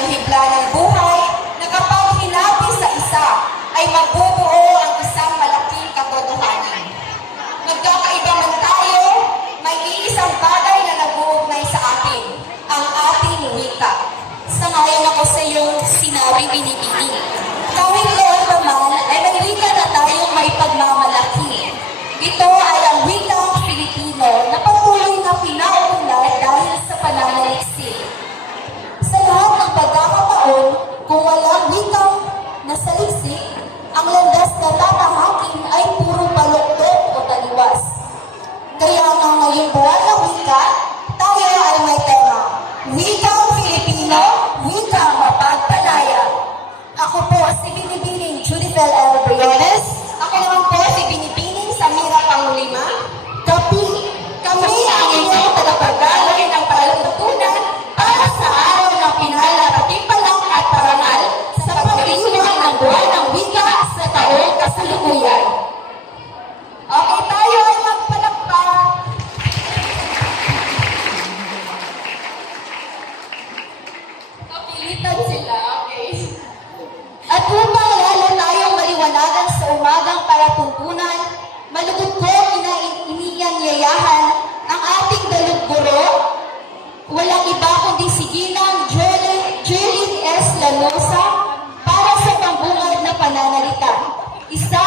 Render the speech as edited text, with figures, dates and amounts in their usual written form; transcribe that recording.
ang hibla ng buhay na kapag hinabi sa isa ay mabubuo ang isang malaking katotohanan. Magkakaiba man tayo, may iisang bagay na nag-uugnay sa atin, ang ating wika. Sangayon ako sa iyong sinabi, Binibining. Kahit noon pa man, ay may wika na tayong may pagmamalaki. Ito ay ang wikang Pilipino na patuloy na pinauunlad dahil sa pananaliksik. Sa lahat ng pagkakataon, kung walang wikang nasaliksik, ang landas na tatahakin ay puro baluktot o taliwas. Kaya nga ngayong buwan ng wika, tayo ay may tema, Wikang Filipino, Wikang Mapagpalaya. Ako po si Binibining Judicel L. Briones. Ako naman po si Binibining Samira Pangulima. Kami ang inyong tagapagdaloy ng palatuntunan para sa araw ng pinala, patimpalang at parangal sa pagdiriwang ng buwan ng wika sa taong kasalukuyan. Okay, tayo ay magpalakpak. Kapilitan sila, okay. At upang lalo tayong maliwanagan sa umagang palatuntunan, malugod ko iniyanyayahan ang ating daluguro, walang iba kundi si Ginang Jeline S. Lanosa para sa pambungad na pananalita. Isa